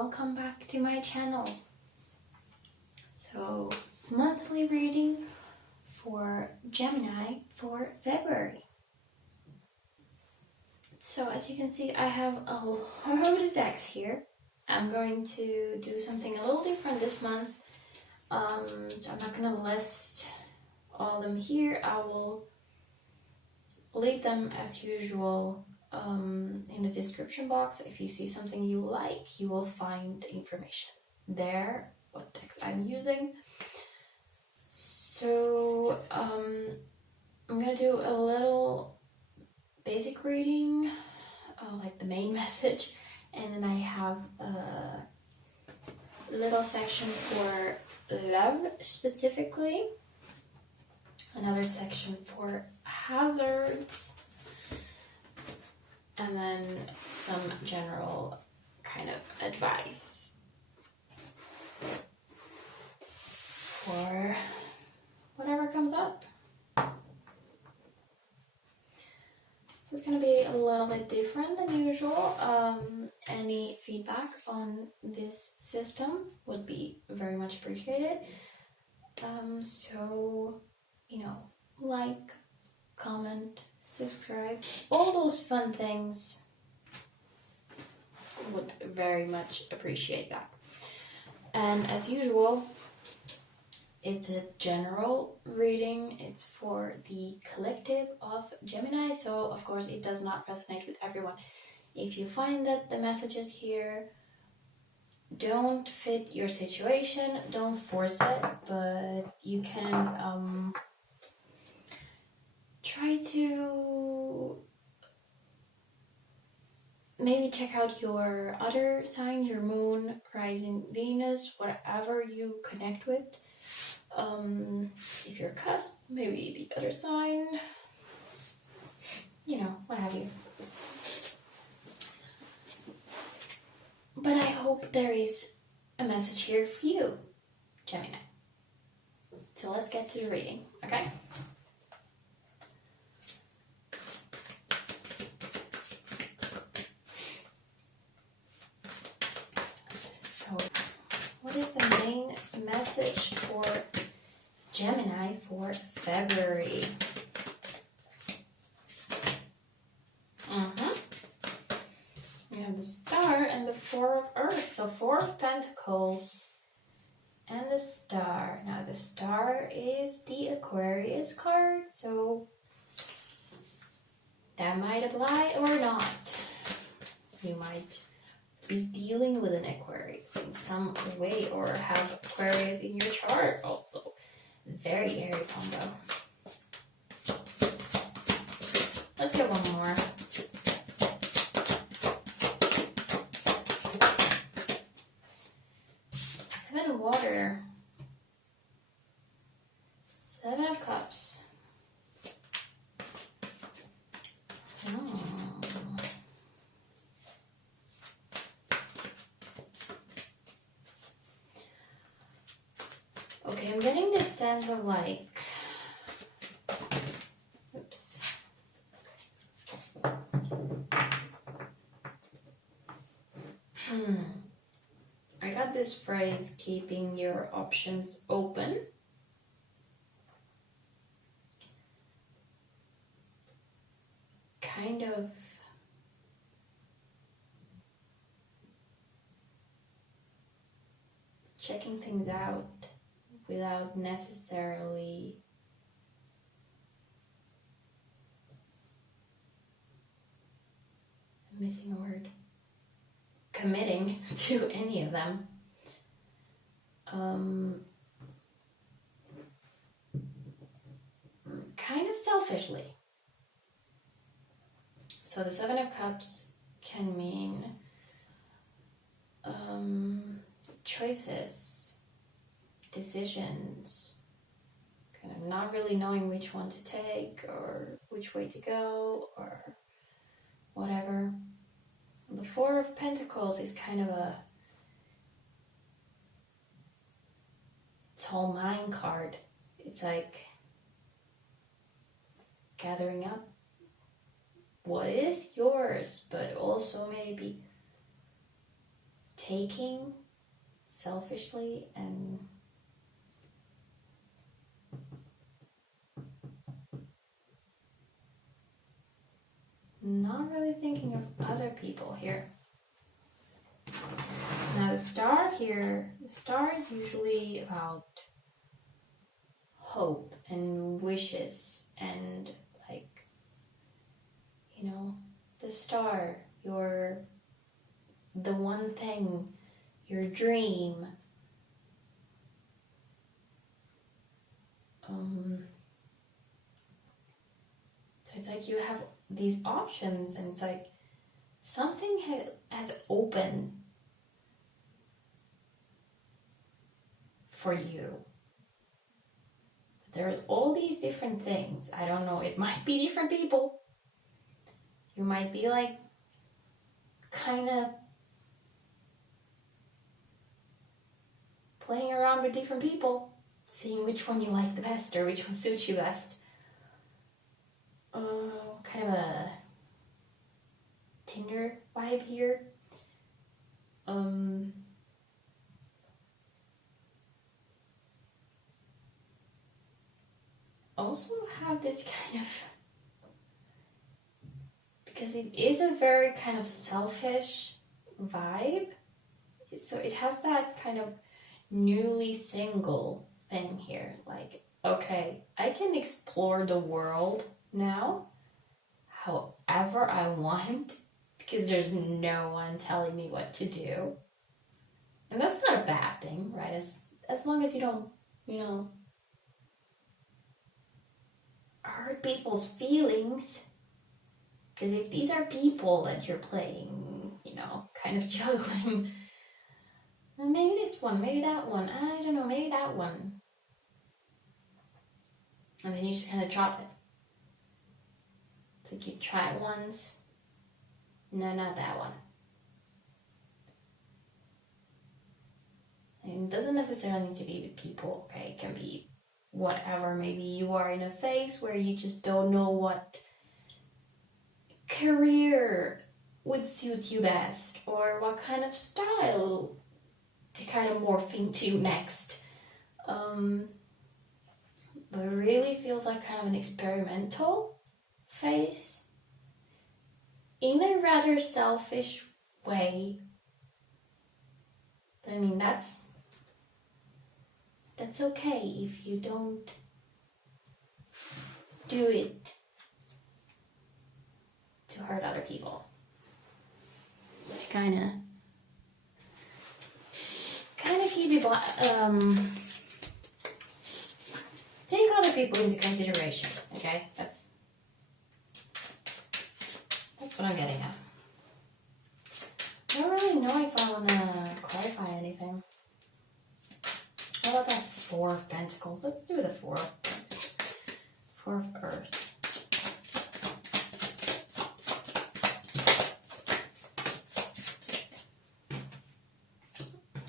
welcome back to my channel. So, monthly reading for Gemini for February. So as you can see, I have a load of decks here. I'm going to do something a little different this month. So I'm not going to list all of them here. I will leave them as usual in the description box. If you see something you like, you will find information there, what decks I'm using. So I'm gonna do a little basic reading, like the main message, and then I have a little section for love specifically, another section for hazards, and then some general kind of advice for whatever comes up. So it's going to be a little bit different than usual. Any feedback on this system would be very much appreciated. So, you know, like, comment, subscribe, all those fun things. Would very much appreciate that. And as usual, it's a general reading. It's for the collective of Gemini, so of course it does not resonate with everyone. If you find that the messages here don't fit your situation, don't force it, but you can try to maybe check out your other signs, your moon, rising, Venus, whatever you connect with. If you're cusp, maybe the other sign, you know, what have you. But I hope there is a message here for you, Gemini. So let's get to the reading, okay? So, what is the main message for Gemini for February? We have the Star and the Four of Earth. So Four of Pentacles and the Star. Now the Star is the Aquarius card, so that might apply or not. You might be dealing with an Aquarius in some way, or have Aquarius in your chart also. Very airy combo. Let's get one more. Seven of Water. Seven of Cups. Oh. Okay, I'm getting this sense of like, oops. I got this phrase, keeping your options open. Kind of checking things out without necessarily missing a word, committing to any of them. Kind of selfishly. So the Seven of Cups can mean choices, decisions, kind of not really knowing which one to take or which way to go or whatever. And the Four of Pentacles is kind of a tall mine card. It's like gathering up what is yours, but also maybe taking selfishly and not really thinking of other people here. Now the star here, the star is usually about hope and wishes and like, you know, the star, the one thing, your dream. So it's like you have these options and it's like something has opened for you. There are all these different things. I don't know, it might be different people. You might be like kind of playing around with different people, seeing which one you like the best or which one suits you best. Kind of a Tinder vibe here. Also have this kind of, because it is a very kind of selfish vibe, so it has that kind of newly single thing here, like, okay, I can explore the world now however I want because there's no one telling me what to do, and that's not a bad thing, right? As long as you don't, you know, hurt people's feelings. Because if these are people that you're playing, you know, kind of juggling, maybe this one, maybe that one, I don't know, maybe that one. And then you just kind of drop it. It's like you try it once. No, not that one. And it doesn't necessarily need to be with people, okay? It can be whatever. Maybe you are in a phase where you just don't know what career would suit you best or what kind of style to kind of morph into next. But it really feels like kind of an experimental phase in a rather selfish way. But I mean, that's okay if you don't do it to hurt other people. Kind of keep it, take other people into consideration, okay? That's what I'm getting at. I don't really know if I want to clarify anything. How about that Four of Pentacles? Let's do the Four of Pentacles. Four of Earth.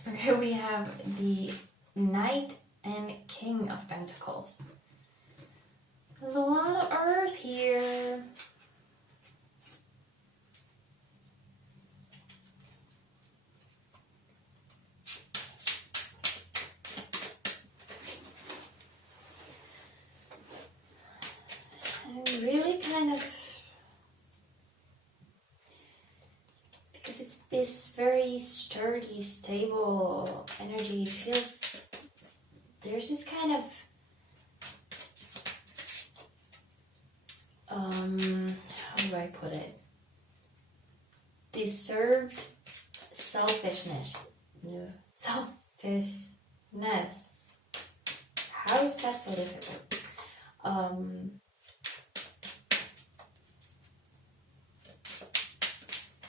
Okay, we have the Knight and King of Pentacles. There's a lot of Earth here. And really kind of, because it's this very sturdy, stable energy, it feels, there's this kind of, how do I put it? Deserved selfishness. Selfishness. How is that so difficult?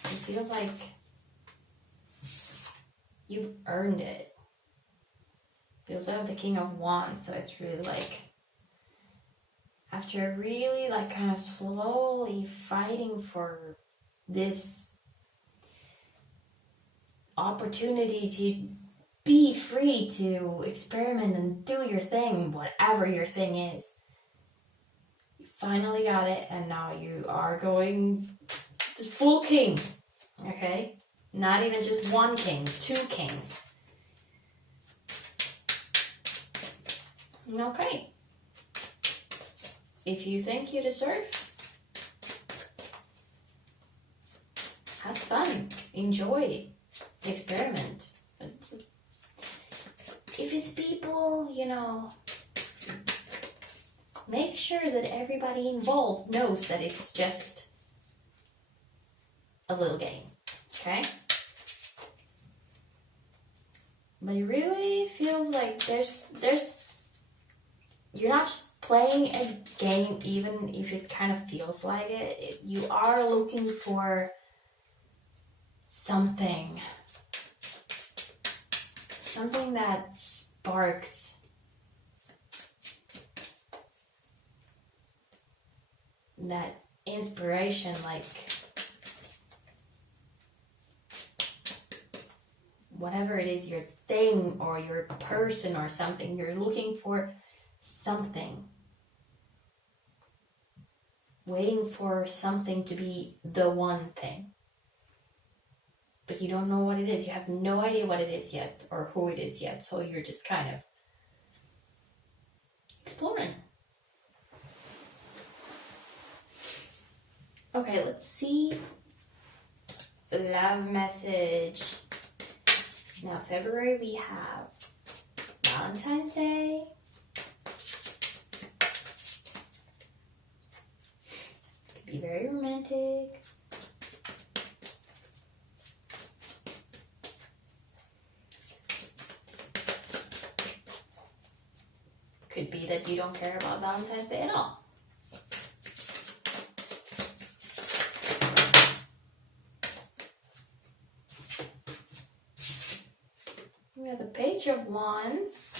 It feels like you've earned it. You also have the King of Wands, so it's really like, after really like kind of slowly fighting for this opportunity to be free to experiment and do your thing, whatever your thing is, you finally got it, and now you are going to full king, okay? Not even just one king, two kings. Okay. If you think you deserve, have fun, enjoy, experiment. But if it's people, you know, make sure that everybody involved knows that it's just a little game, okay? But it really feels like you're not just playing a game, even if it kind of feels like it. You are looking for something that sparks that inspiration, like whatever it is, your thing or your person or something. You're looking for something, waiting for something to be the one thing, but you don't know what it is. You have no idea what it is yet or who it is yet, so you're just kind of exploring. Okay, let's see. Love message. Now, February, we have Valentine's Day. Could be very romantic. Could be that you don't care about Valentine's Day at all. We have the Page of Wands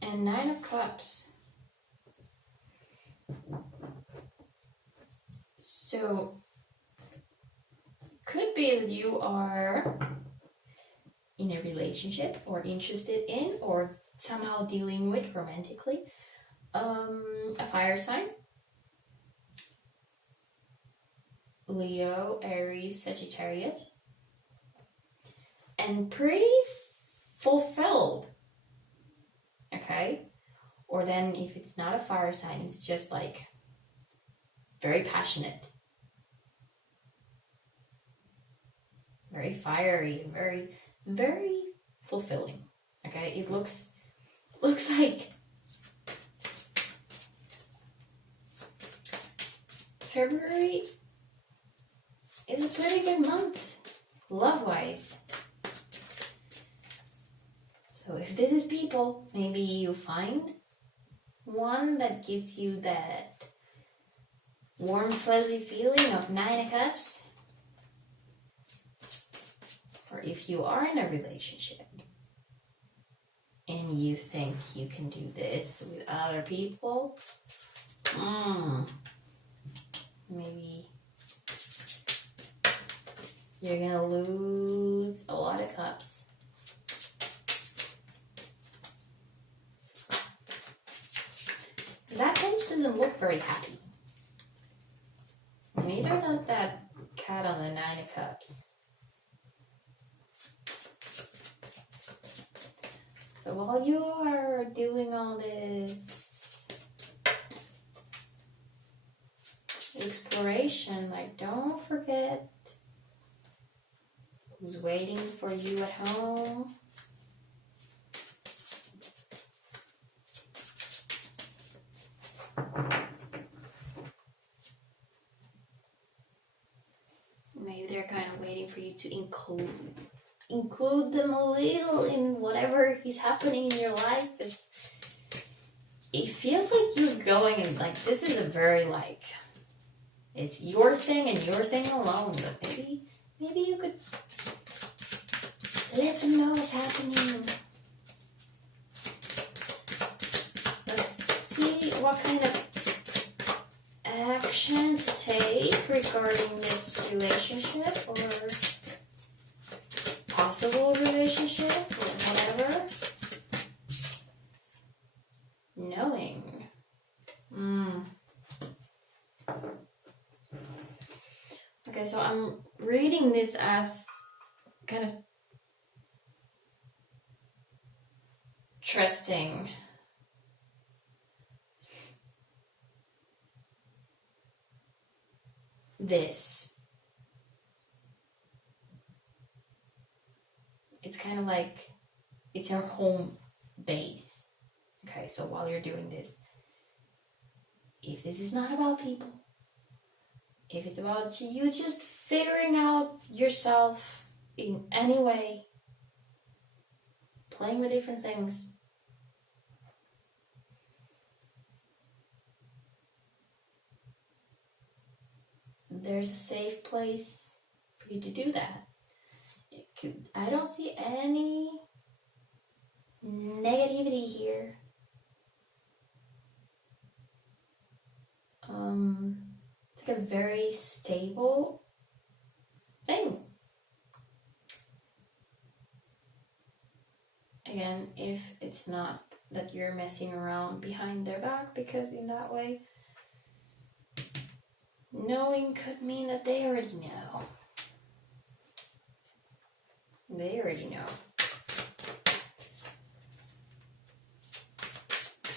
and Nine of Cups. So, could be that you are in a relationship or interested in or somehow dealing with romantically a fire sign. Leo, Aries, Sagittarius. And pretty fulfilled, okay? Or then if it's not a fire sign, it's just like very passionate, very fiery, very, very fulfilling, okay? It looks like February is a pretty good month, love-wise. So if this is people, maybe you find one that gives you that warm, fuzzy feeling of Nine of Cups. Or if you are in a relationship and you think you can do this with other people, maybe you're gonna lose a lot of cups. That page doesn't look very happy. Neither does that cat on the Nine of Cups. So while you are doing all this exploration, like, don't forget who's waiting for you at home. Maybe they're kind of waiting for you to include them a little in whatever is happening in your life. It feels like you're going and like, this is a very like, it's your thing and your thing alone, but maybe you could let them know what's happening. Let's see what kind of action to take regarding this relationship or possible relationship or whatever. Knowing. Okay, so I'm reading this as kind of trusting this. It's kind of like it's your home base. Okay, so while you're doing this, if this is not about people, if it's about you just figuring out yourself in any way, playing with different things, there's a safe place for you to do that. I don't see any negativity here. It's like a very stable thing. Again, if it's not that you're messing around behind their back, because in that way, knowing could mean that they already know. They already know.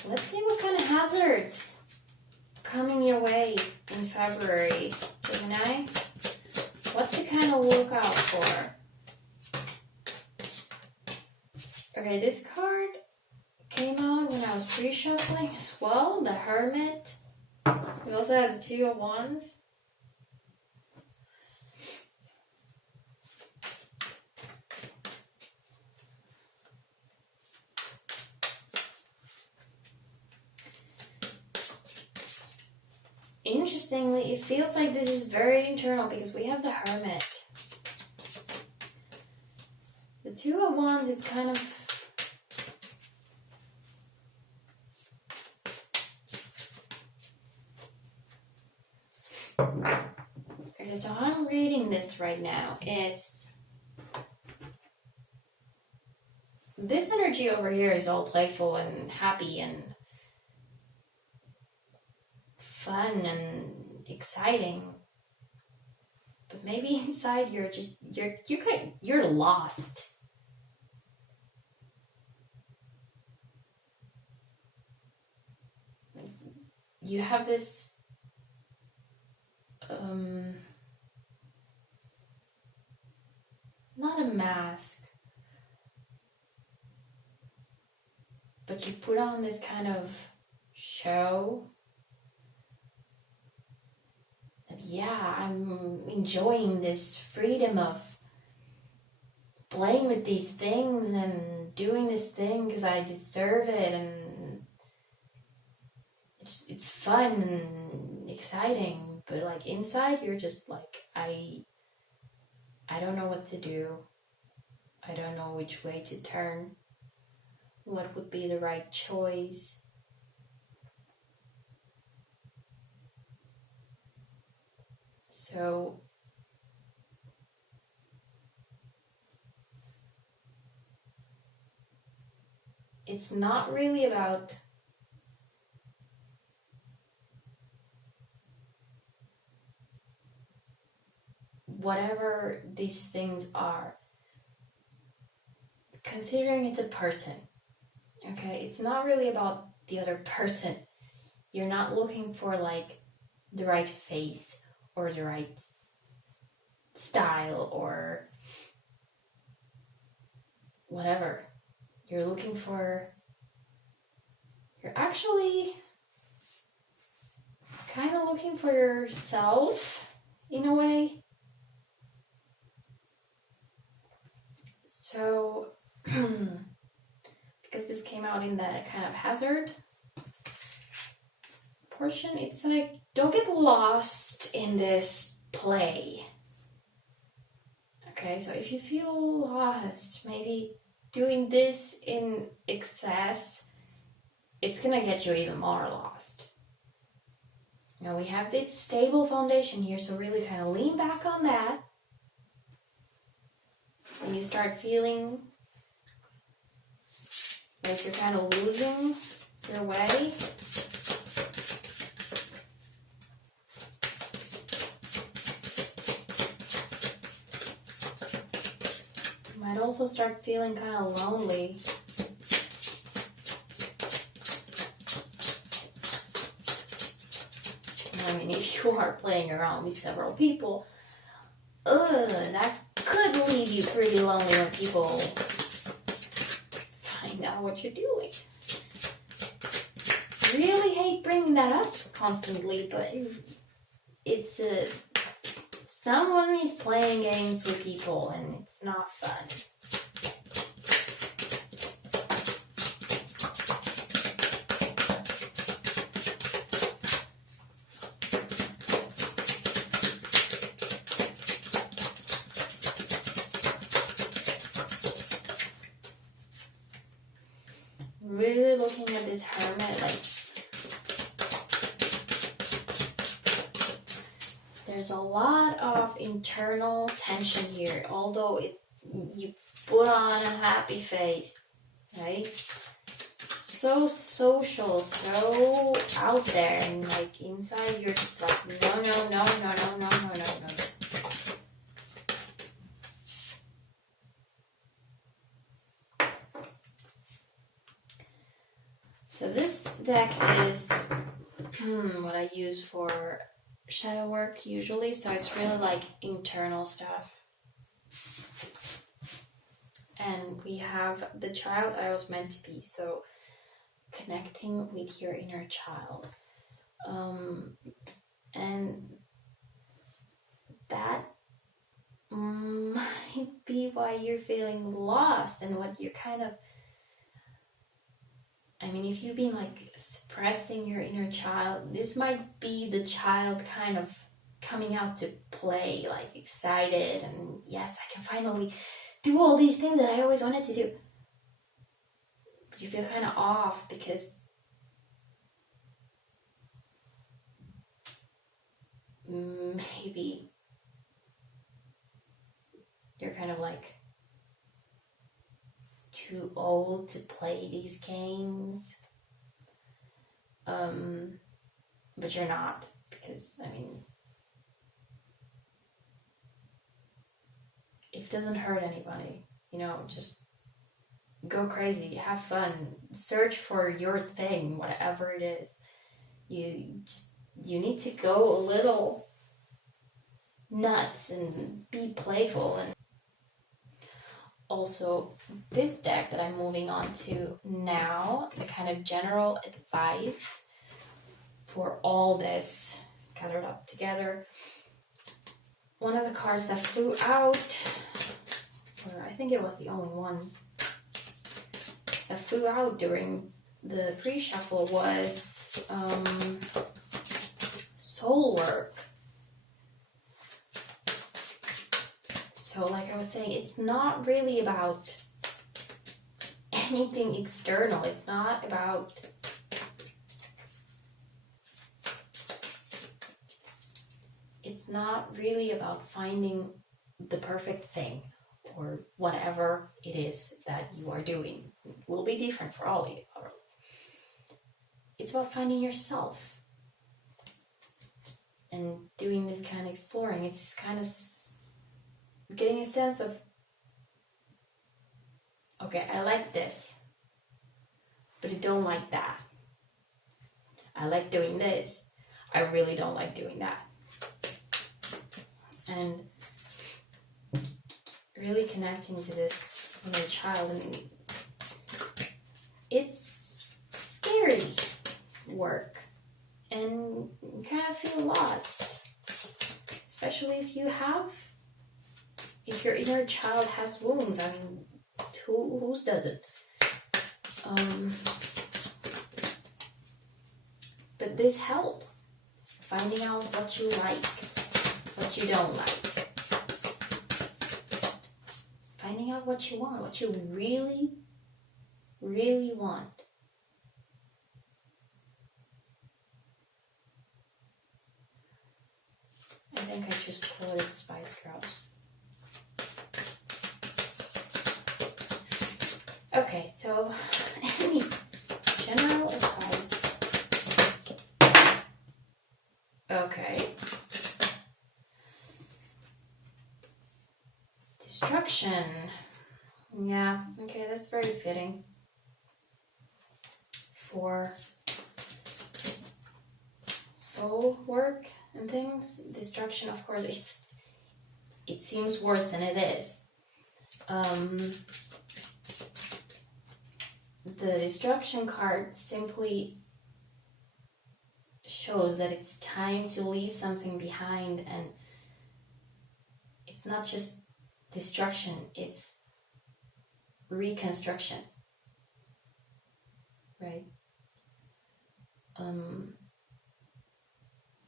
Let's see what kind of hazards coming your way in February, Gemini. What to kind of look out for. Okay, this card came out when I was pre-shuffling as well, the Hermit. We also have the Two of Wands. Interestingly, it feels like this is very internal because we have the Hermit. The Two of Wands is kind of okay, so how I'm reading this right now is this energy over here is all playful and happy and fun and exciting, but maybe inside you're lost. You have this not a mask, but you put on this kind of show. Yeah, I'm enjoying this freedom of playing with these things and doing this thing because I deserve it, and it's fun and exciting. But like inside, you're just like I don't know what to do. I don't know which way to turn. What would be the right choice? So it's not really about whatever these things are. Considering it's a person, okay? It's not really about the other person. You're not looking for like the right face or the right style or whatever. You're actually kind of looking for yourself in a way. So, because this came out in the kind of hazard portion, it's like, don't get lost in this play. Okay, so if you feel lost, maybe doing this in excess, it's gonna get you even more lost. Now we have this stable foundation here, so really kind of lean back on that. When you start feeling like you're kind of losing your way, might also start feeling kind of lonely. I mean, if you are playing around with several people, that could leave you pretty lonely when people find out what you're doing. Really hate bringing that up constantly, but it's someone is playing games with people and it's not fun. Really looking at this hermit, like, there's a lot of internal tension here, although you put on a happy face, right? So social, so out there, and like inside you're just like, no. So this deck is what I use for shadow work usually, so it's really like internal stuff. And we have the child I was meant to be, so connecting with your inner child. And that might be why you're feeling lost and what you're kind of, I mean, if you've been like suppressing your inner child, this might be the child kind of coming out to play, like excited, and yes, I can finally do all these things that I always wanted to do. But you feel kind of off because maybe you're kind of like too old to play these games. But you're not, because, I mean, it doesn't hurt anybody, you know, just go crazy, have fun, search for your thing, whatever it is. You need to go a little nuts and be playful. And also, this deck that I'm moving on to now, the kind of general advice for all this gathered up together. One of the cards that flew out, or I think it was the only one that flew out during the pre-shuffle, was soul work. So like I was saying, it's not really about anything external. It's not about really about finding the perfect thing or whatever it is that you are doing. It will be different for all of you. It's about finding yourself and doing this kind of exploring. It's just kind of getting a sense of, okay, I like this, but I don't like that. I like doing this. I really don't like doing that. And really connecting to this inner child. I mean, it's scary work, and you kind of feel lost, especially if your inner child has wounds. I mean, whose doesn't? But this helps, finding out what you like, what you don't like, finding out what you want, what you really, really want. I think I just quoted Spice Girls. Okay, so any general advice? Okay. Destruction. Yeah, okay, that's very fitting for soul work and things. Destruction, of course, it seems worse than it is. The destruction card simply shows that it's time to leave something behind, and it's not just destruction, it's reconstruction, right?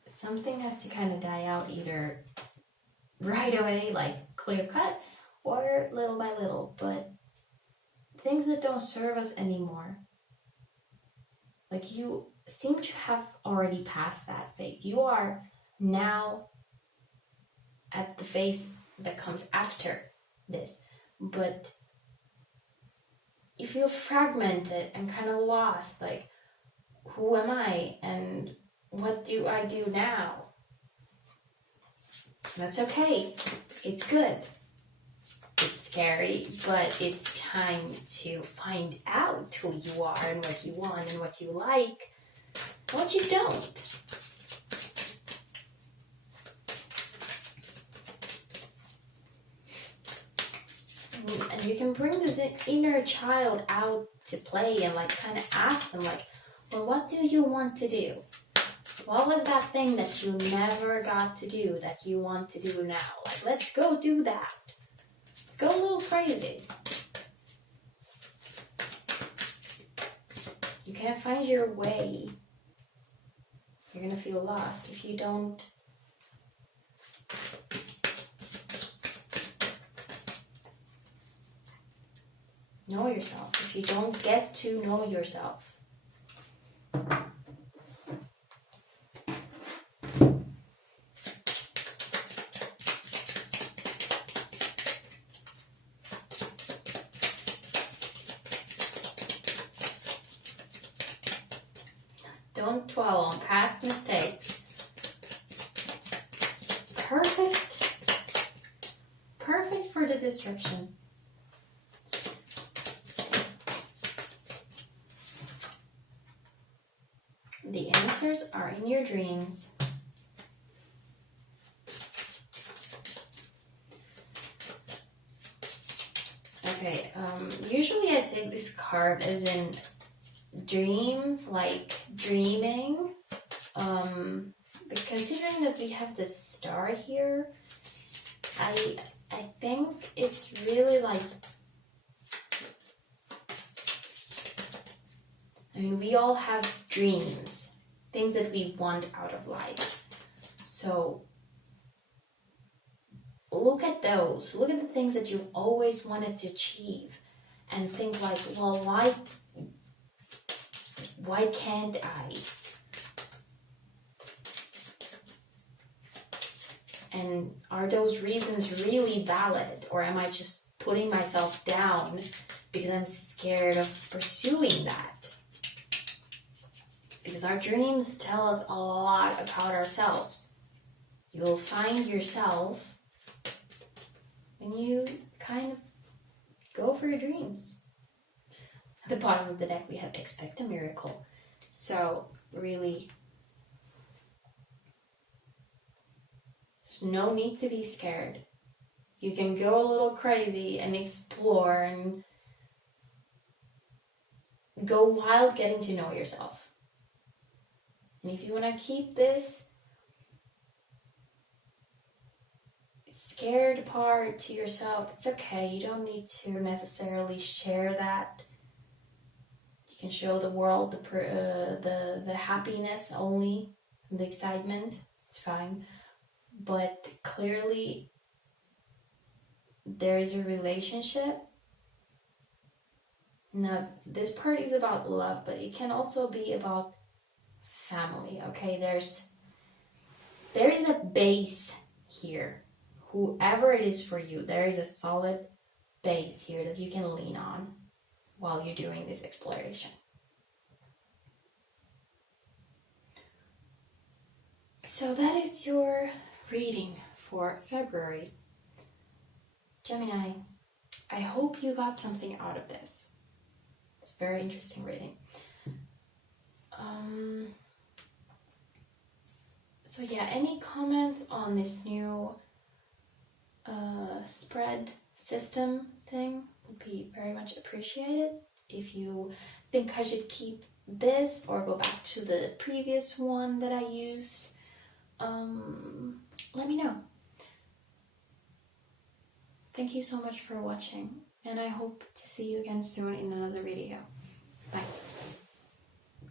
Something has to kind of die out either right away, like clear cut, or little by little, but things that don't serve us anymore. Like, you seem to have already passed that phase. You are now at the phase that comes after this, but you feel fragmented and kind of lost, like, who am I and what do I do now? That's okay. It's good. It's scary, but it's time to find out who you are and what you want and what you like and what you don't. And you can bring this inner child out to play and like kind of ask them, like, well, what do you want to do? What was that thing that you never got to do that you want to do now? Like, let's go do that. Let's go a little crazy. You can't find your way. You're gonna feel lost if you don't know yourself, if you don't get to know yourself. Don't dwell on past mistakes. Perfect for the destruction. The answers are in your dreams. Okay, usually I take this card as in dreams, like dreaming. But considering that we have this star here, I think it's really like, I mean, we all have dreams, things that we want out of life. So look at those. Look at the things that you've always wanted to achieve and think like, well, why can't I? And are those reasons really valid? Or am I just putting myself down because I'm scared of pursuing that? Because our dreams tell us a lot about ourselves. You will find yourself when you kind of go for your dreams. At the bottom of the deck, we have expect a miracle. So, really, there's no need to be scared. You can go a little crazy and explore and go wild getting to know yourself. And if you want to keep this scared part to yourself, it's okay. You don't need to necessarily share that. You can show the world the happiness only, the excitement. It's fine. But clearly, there is a relationship. Now, this part is about love, but it can also be about family, okay? There is a base here. Whoever it is for you, there is a solid base here that you can lean on while you're doing this exploration. So that is your reading for February. Gemini, I hope you got something out of this. It's a very interesting reading. So yeah, any comments on this new spread system thing would be very much appreciated. If you think I should keep this or go back to the previous one that I used, let me know. Thank you so much for watching, and I hope to see you again soon in another video.